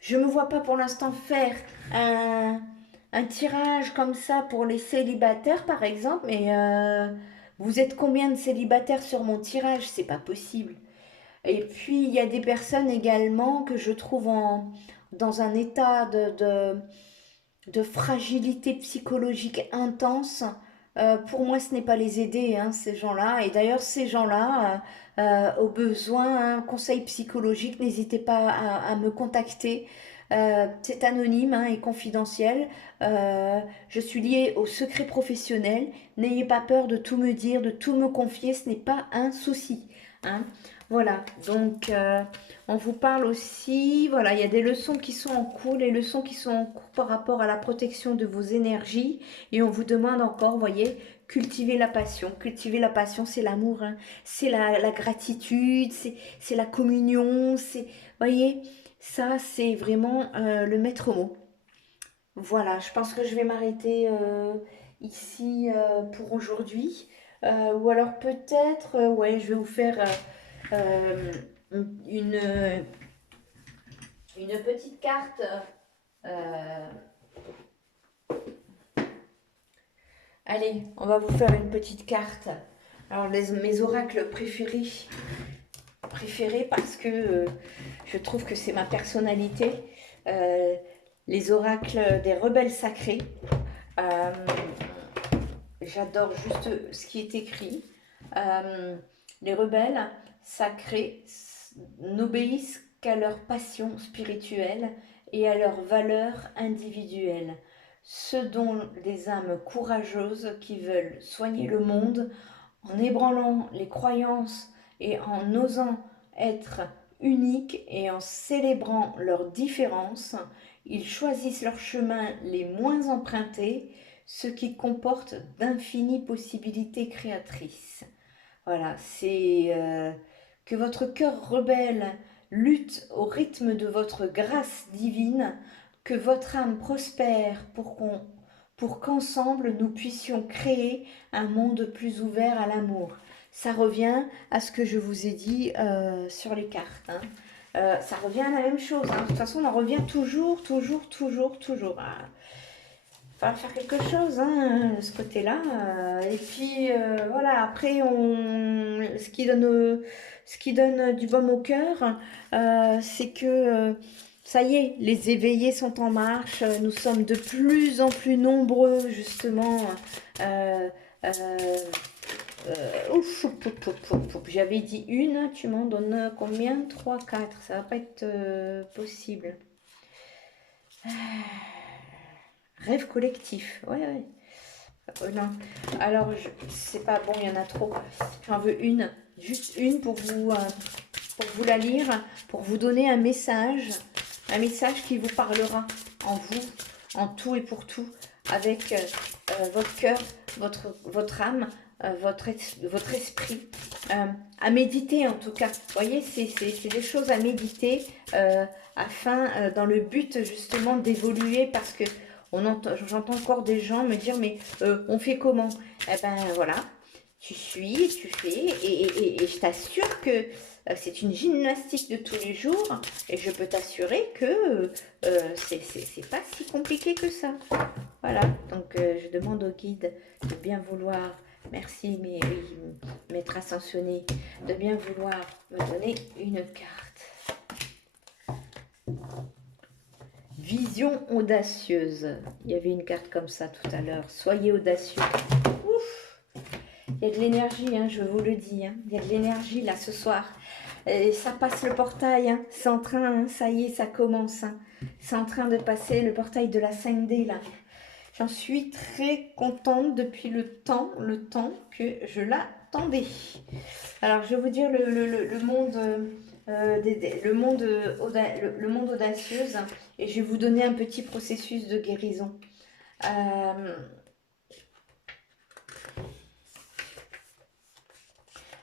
je me vois pas pour l'instant faire un tirage comme ça pour les célibataires, par exemple. Mais vous êtes combien de célibataires sur mon tirage? C'est pas possible. Et puis, il y a des personnes également que je trouve dans un état de fragilité psychologique intense. Pour moi, ce n'est pas les aider, hein, ces gens-là. Et d'ailleurs, ces gens-là, au besoin, un conseil psychologique, n'hésitez pas à me contacter. C'est anonyme, hein, et confidentiel. Je suis liée au secret professionnel. N'ayez pas peur de tout me dire, de tout me confier. Ce n'est pas un souci, hein. Voilà, donc on vous parle aussi, voilà, il y a des leçons qui sont en cours, les leçons qui sont en cours par rapport à la protection de vos énergies. Et on vous demande encore, vous voyez, cultiver la passion. Cultiver la passion, c'est l'amour, hein. C'est la gratitude, c'est la communion, voyez, ça c'est vraiment le maître mot. Voilà, je pense que je vais m'arrêter ici pour aujourd'hui. Ou alors peut-être, ouais, je vais vous faire euh, une, une petite carte. euh, Allez, on va vous faire une petite carte. Alors, mes oracles préférés parce que je trouve que c'est ma personnalité. Euh, les oracles des rebelles sacrés. Euh, J'adore juste ce qui est écrit. Euh, les rebelles sacrés n'obéissent qu'à leur passion spirituelle et à leurs valeurs individuelles. Ceux dont les âmes courageuses qui veulent soigner le monde en ébranlant les croyances et en osant être uniques et en célébrant leurs différences, ils choisissent leurs chemins les moins empruntés, ce qui comporte d'infinies possibilités créatrices. Voilà, c'est que votre cœur rebelle lutte au rythme de votre grâce divine, que votre âme prospère pour qu'ensemble nous puissions créer un monde plus ouvert à l'amour. Ça revient à ce que je vous ai dit sur les cartes, hein. Ça revient à la même chose, hein. De toute façon, on en revient toujours, toujours, toujours, toujours. Il va falloir faire quelque chose, hein, de ce côté-là. Et puis voilà, après, ce qui donne du baume au cœur, c'est que ça y est, les éveillés sont en marche. Nous sommes de plus en plus nombreux, justement. Euh, euh, Ouf, j'avais dit une, tu m'en donnes combien? 3, 4, ça va pas être possible. Rêve collectif, ouais, ouais. Non. Alors, c'est pas bon, il y en a trop. J'en veux une, juste une pour vous la lire, pour vous donner un message qui vous parlera en vous, en tout et pour tout, avec votre cœur, votre âme, votre esprit, à méditer en tout cas. Vous voyez, c'est des choses à méditer afin, dans le but justement d'évoluer parce que j'entends encore des gens me dire mais on fait comment? Eh ben voilà, tu suis, tu fais et je t'assure que c'est une gymnastique de tous les jours et je peux t'assurer que c'est pas si compliqué que ça. Voilà, donc je demande au guide de bien vouloir, merci mais oui, maître ascensionné, de bien vouloir me donner une carte. Vision audacieuse. Il y avait une carte comme ça tout à l'heure. Soyez audacieux. Ouf! Il y a de l'énergie, hein, je vous le dis. Hein. Il y a de l'énergie là ce soir. Et ça passe le portail. Hein. C'est en train, hein, ça y est, ça commence. Hein. C'est en train de passer le portail de la 5D là. J'en suis très contente depuis le temps que je l'attendais. Alors, je vais vous dire le monde, le monde audacieuse et je vais vous donner un petit processus de guérison.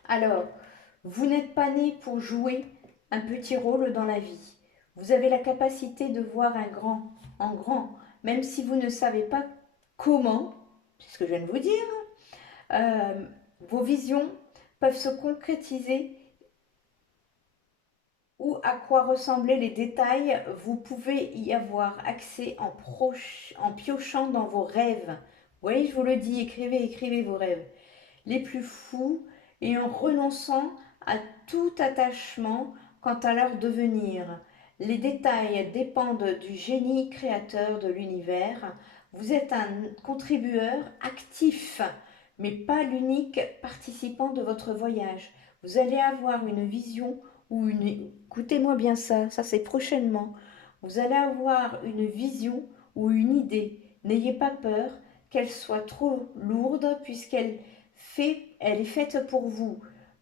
Alors, vous n'êtes pas né pour jouer un petit rôle dans la vie. Vous avez la capacité de voir un grand en grand, même si vous ne savez pas comment, c'est ce que je viens de vous dire. Vos visions peuvent se concrétiser ou à quoi ressemblaient les détails, vous pouvez y avoir accès en piochant dans vos rêves. Vous voyez, je vous le dis, écrivez vos rêves les plus fous et en renonçant à tout attachement quant à leur devenir. Les détails dépendent du génie créateur de l'univers. Vous êtes un contribueur actif, mais pas l'unique participant de votre voyage. Vous allez avoir une vision ou une... Écoutez-moi bien ça c'est prochainement. Vous allez avoir une vision ou une idée. N'ayez pas peur qu'elle soit trop lourde elle est faite pour vous.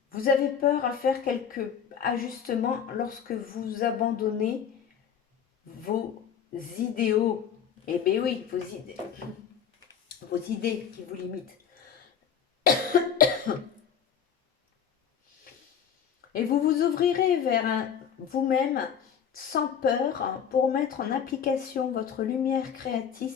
Vous avez peur à faire quelques ajustements lorsque vous abandonnez vos idéaux. Eh bien oui, vos idées qui vous limitent. Et vous vous ouvrirez vers vous-même sans peur pour mettre en application votre lumière créative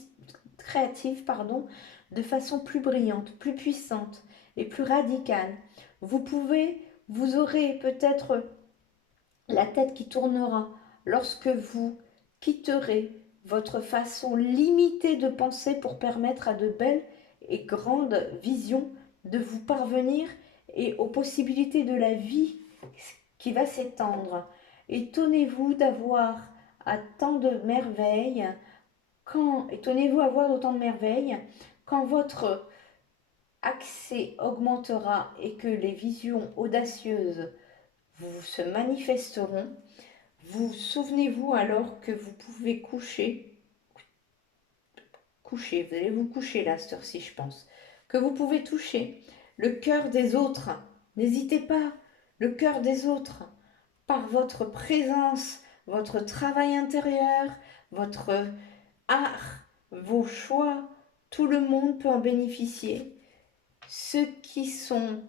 de façon plus brillante, plus puissante et plus radicale. Vous aurez peut-être la tête qui tournera lorsque vous quitterez votre façon limitée de penser pour permettre à de belles et grandes visions de vous parvenir et aux possibilités de la vie qui va s'étendre. Étonnez-vous d'avoir à tant de merveilles, étonnez-vous à voir autant de merveilles quand votre accès augmentera et que les visions audacieuses vous se manifesteront. Vous souvenez-vous alors que vous pouvez vous allez vous coucher là, cette heure-ci, je pense, que vous pouvez toucher le cœur des autres. N'hésitez pas, le cœur des autres, par votre présence, votre travail intérieur, votre art, vos choix, tout le monde peut en bénéficier. Ceux qui sont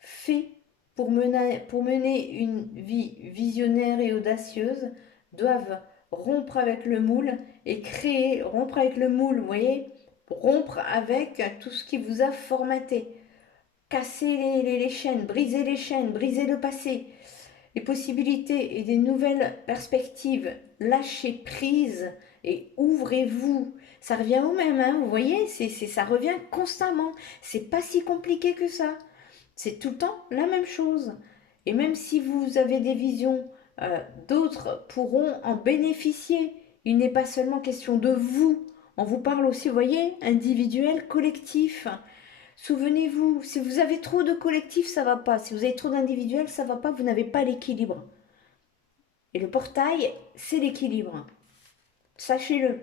faits pour mener une vie visionnaire et audacieuse doivent rompre avec le moule et créer, rompre avec le moule, vous voyez, rompre avec tout ce qui vous a formaté, casser les chaînes, briser le passé, les possibilités et des nouvelles perspectives, lâchez prise et ouvrez-vous. Ça revient au même, hein, vous voyez, ça revient constamment. C'est pas si compliqué que ça. C'est tout le temps la même chose. Et même si vous avez des visions, d'autres pourront en bénéficier. Il n'est pas seulement question de vous. On vous parle aussi, vous voyez, individuel, collectif. Souvenez-vous, si vous avez trop de collectif, ça va pas. Si vous avez trop d'individuel, ça va pas. Vous n'avez pas l'équilibre. Et le portail, c'est l'équilibre. Sachez-le.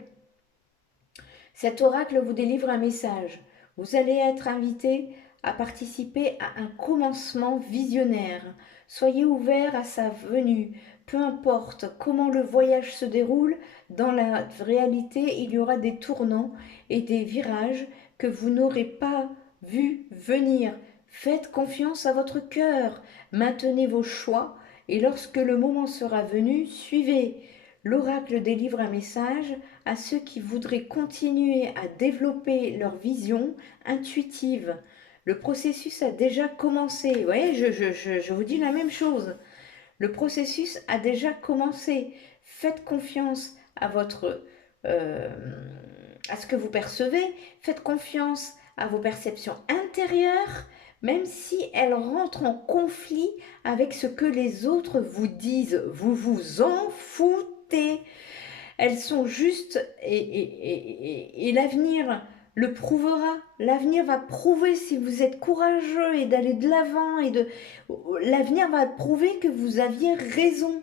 Cet oracle vous délivre un message. Vous allez être invité à participer à un commencement visionnaire. Soyez ouvert à sa venue. Peu importe comment le voyage se déroule, dans la réalité, il y aura des tournants et des virages que vous n'aurez pas vus venir. Faites confiance à votre cœur. Maintenez vos choix et lorsque le moment sera venu, suivez. L'oracle délivre un message à ceux qui voudraient continuer à développer leur vision intuitive. Le processus a déjà commencé. Vous voyez, je vous dis la même chose. Le processus a déjà commencé. Faites confiance euh, à ce que vous percevez. Faites confiance à vos perceptions intérieures, même si elles rentrent en conflit avec ce que les autres vous disent. Vous vous en foutez. Elles sont justes et l'avenir le prouvera. L'avenir va prouver si vous êtes courageux et d'aller de l'avant l'avenir va prouver que vous aviez raison.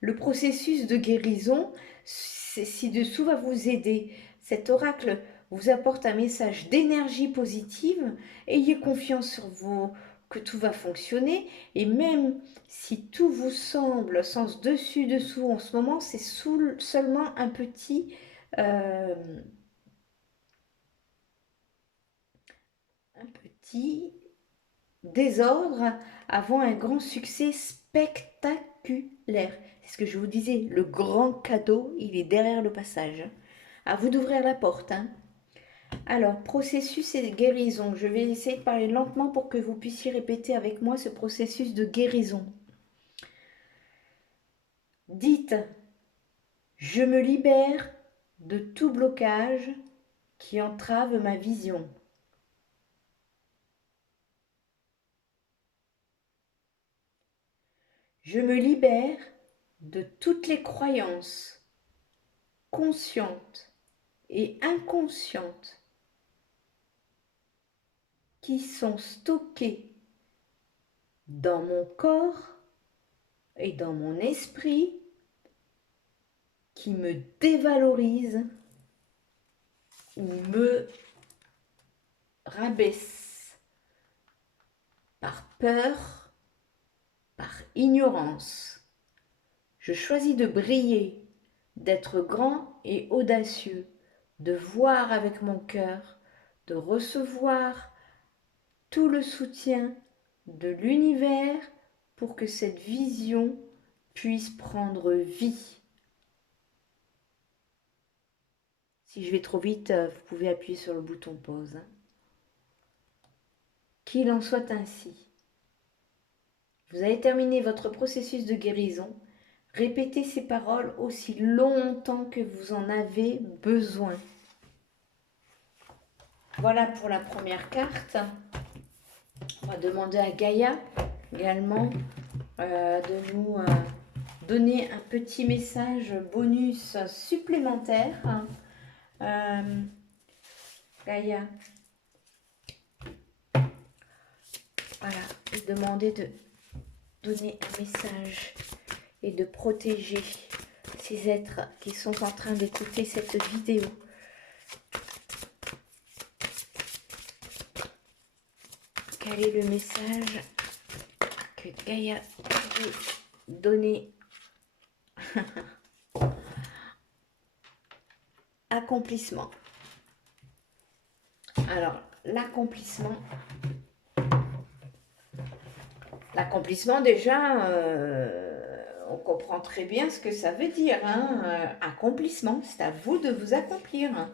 Le processus de guérison ci-dessous va vous aider. Cet oracle vous apporte un message d'énergie positive. Ayez confiance sur vous que tout va fonctionner et même si tout vous semble sens dessus-dessous en ce moment, c'est seulement euh, un petit désordre avant un grand succès spectaculaire. C'est ce que je vous disais, le grand cadeau, il est derrière le passage. À vous d'ouvrir la porte, hein. Alors, processus et guérison. Je vais essayer de parler lentement pour que vous puissiez répéter avec moi ce processus de guérison. Dites, je me libère de tout blocage qui entrave ma vision. Je me libère de toutes les croyances conscientes et inconscientes qui sont stockées dans mon corps et dans mon esprit, qui me dévalorisent ou me rabaissent par peur, par ignorance. Je choisis de briller, d'être grand et audacieux, de voir avec mon cœur, de recevoir tout le soutien de l'univers pour que cette vision puisse prendre vie. Si je vais trop vite, vous pouvez appuyer sur le bouton pause. Qu'il en soit ainsi. Vous avez terminé votre processus de guérison. Répétez ces paroles aussi longtemps que vous en avez besoin. Voilà pour la première carte. On va demander à Gaïa également de nous donner un petit message bonus supplémentaire. Gaïa, voilà, demander de donner un message et de protéger ces êtres qui sont en train d'écouter cette vidéo. Quel est le message que Gaïa veut donner? Accomplissement. Alors, l'accomplissement déjà, on comprend très bien ce que ça veut dire. Accomplissement, c'est à vous de vous accomplir.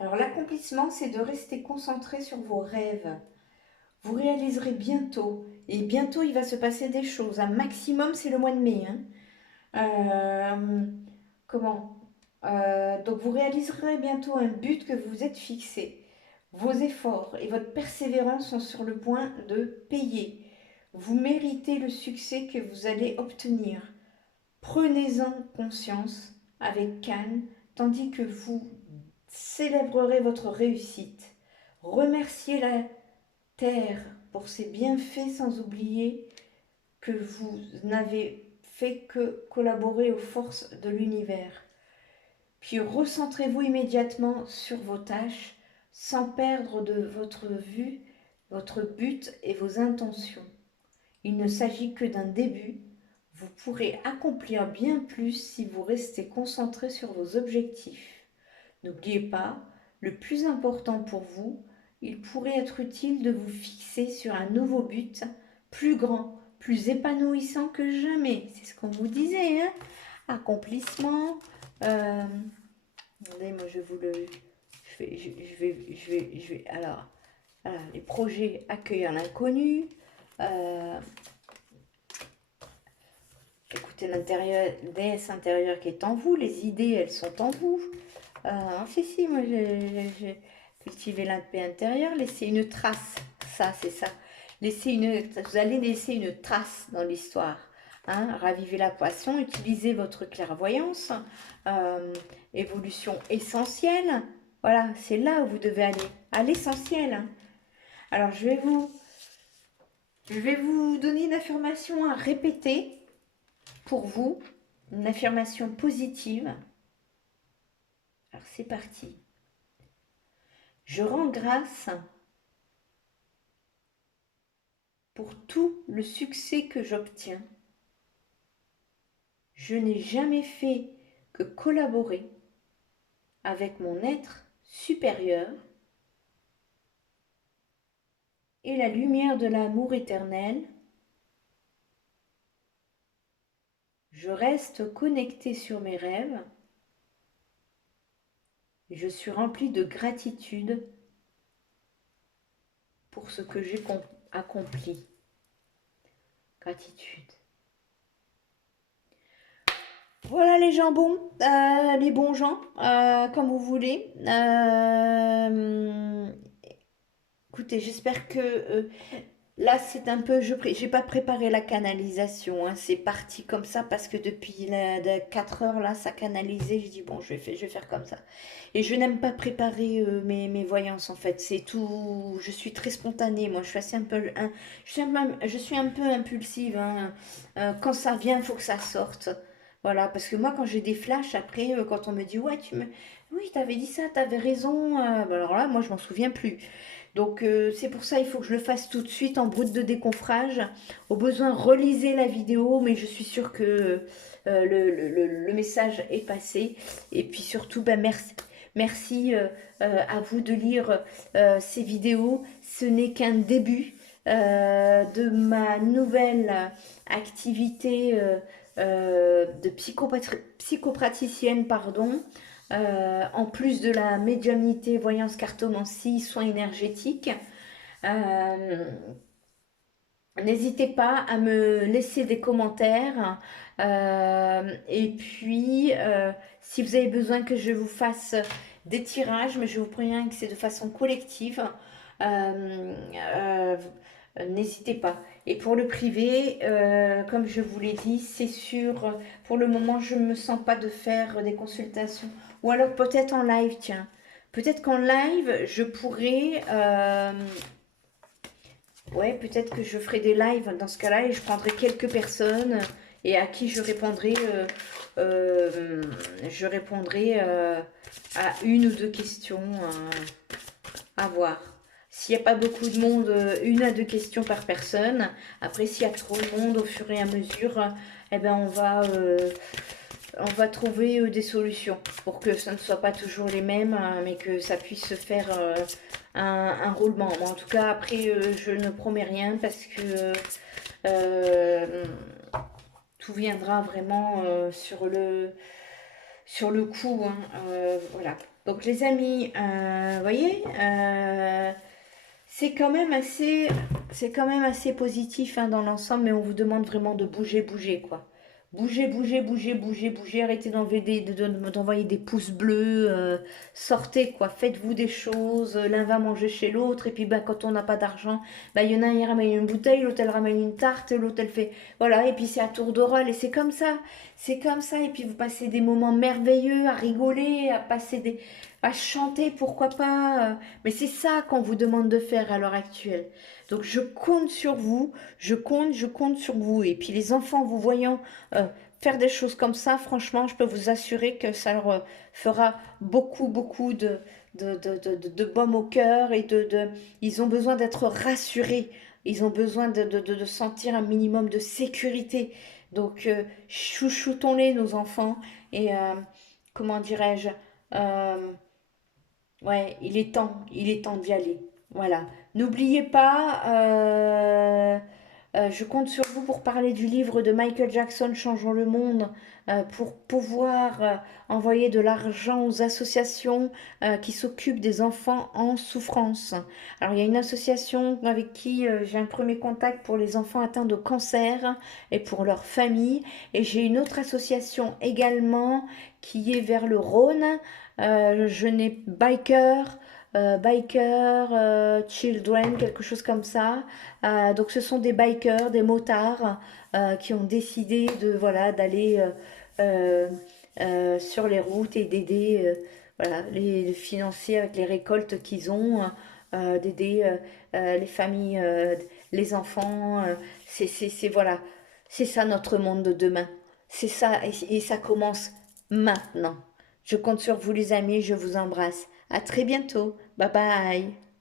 Alors, l'accomplissement, c'est de rester concentré sur vos rêves. Vous réaliserez bientôt, et bientôt il va se passer des choses. Un maximum, c'est le mois de mai. Donc vous réaliserez bientôt un but que vous vous êtes fixé. Vos efforts et votre persévérance sont sur le point de payer. Vous méritez le succès que vous allez obtenir. Prenez-en conscience avec calme, tandis que vous célébrerez votre réussite. Remerciez la terre pour ses bienfaits sans oublier que vous n'avez fait que collaborer aux forces de l'univers. Puis recentrez-vous immédiatement sur vos tâches sans perdre de votre vue votre but et vos intentions. Il ne s'agit que d'un début. Vous pourrez accomplir bien plus si vous restez concentré sur vos objectifs. N'oubliez pas, le plus important pour vous, il pourrait être utile de vous fixer sur un nouveau but, plus grand, plus épanouissant que jamais. C'est ce qu'on vous disait, hein? Accomplissement. Attendez, moi je vous le... Je vais... Alors, voilà, les projets accueillant l'inconnu. Écoutez l'intérieur, déesse intérieure qui est en vous. Les idées, elles sont en vous. Si, moi j'ai cultivé la paix intérieure, laisser une trace, ça c'est ça. Vous allez laisser une trace dans l'histoire. Ravivez la passion, utilisez votre clairvoyance, évolution essentielle. Voilà, c'est là où vous devez aller, à l'essentiel. Alors je vais vous donner une affirmation à répéter pour vous, une affirmation positive. Alors c'est parti. Je rends grâce pour tout le succès que j'obtiens. Je n'ai jamais fait que collaborer avec mon être supérieur et la lumière de l'amour éternel. Je reste connecté sur mes rêves. Je suis rempli de gratitude pour ce que j'ai accompli. Gratitude. Voilà les jambons, les bons gens, comme vous voulez. Écoutez, j'espère que là c'est un peu, j'ai pas préparé la canalisation, c'est parti comme ça parce que depuis 4 heures là, ça canalisait. Je dis bon, je vais faire comme ça. Et je n'aime pas préparer mes voyances en fait. C'est tout. Je suis très spontanée. Moi, je suis assez je suis un peu impulsive. Quand ça vient, il faut que ça sorte. Voilà, parce que moi, quand j'ai des flashs, après, quand on me dit ouais, oui, t'avais dit ça, t'avais raison. Alors là, moi, je m'en souviens plus. Donc c'est pour ça il faut que je le fasse tout de suite en brut de déconfrage. Au besoin, relisez la vidéo, mais je suis sûre que le message est passé. Et puis surtout, merci à vous de lire ces vidéos. Ce n'est qu'un début de ma nouvelle activité de psychopraticienne, pardon. En plus de la médiumnité, voyance, cartomancie, soins énergétiques. Euh, N'hésitez pas à me laisser des commentaires. Et puis, si vous avez besoin que je vous fasse des tirages, mais je vous préviens que c'est de façon collective, euh, euh, n'hésitez pas. Et pour le privé, comme je vous l'ai dit, c'est sûr, pour le moment, je ne me sens pas de faire des consultations. Ou alors peut-être en live, tiens. Peut-être qu'en live, je pourrais... ouais, peut-être que je ferai des lives dans ce cas-là et je prendrai quelques personnes et à qui euh, je répondrai à une ou deux questions à voir. S'il n'y a pas beaucoup de monde, une à deux questions par personne. Après, s'il y a trop de monde au fur et à mesure, eh ben on va trouver des solutions pour que ça ne soit pas toujours les mêmes, mais que ça puisse se faire un roulement. Mais en tout cas, après, je ne promets rien parce que euh, tout viendra vraiment sur le coup, hein, voilà. Donc les amis, vous voyez, c'est quand même assez, c'est quand même assez positif hein, dans l'ensemble, mais on vous demande vraiment de bouger, bouger, quoi. Bouger, bouger, bouger, bouger, bouger. Arrêtez d'envoyer des pouces bleus. Sortez, quoi. Faites-vous des choses. L'un va manger chez l'autre. Et puis, bah, quand on n'a pas d'argent, bah, il y en a un, il ramène une bouteille, l'autre, elle ramène une tarte, l'autre, elle fait. Voilà. Et puis, c'est à tour de rôle. Et c'est comme ça. C'est comme ça. Et puis, vous passez des moments merveilleux à rigoler, à chanter, pourquoi pas. Mais c'est ça qu'on vous demande de faire à l'heure actuelle. Donc je compte sur vous, je compte sur vous. Et puis les enfants, vous voyant euh, faire des choses comme ça, franchement, je peux vous assurer que ça leur fera beaucoup, beaucoup de baume au cœur ils ont besoin d'être rassurés. Ils ont besoin de sentir un minimum de sécurité. Donc, chouchoutons-les, nos enfants. Et comment dirais-je euh, Ouais, il est temps d'y aller. Voilà. N'oubliez pas, je compte sur vous pour parler du livre de Michael Jackson, Changeons le monde, pour pouvoir envoyer de l'argent aux associations qui s'occupent des enfants en souffrance. Alors, il y a une association avec qui j'ai un premier contact pour les enfants atteints de cancer et pour leurs familles. Et j'ai une autre association également qui est vers le Rhône. Je n'ai Children, quelque chose comme ça. Donc ce sont des bikers, des motards qui ont décidé de voilà d'aller euh, sur les routes et d'aider voilà les financiers avec les récoltes qu'ils ont, d'aider les familles, les enfants. Voilà, c'est ça notre monde de demain. C'est ça et ça commence maintenant. Je compte sur vous les amis, je vous embrasse. À très bientôt. Bye bye.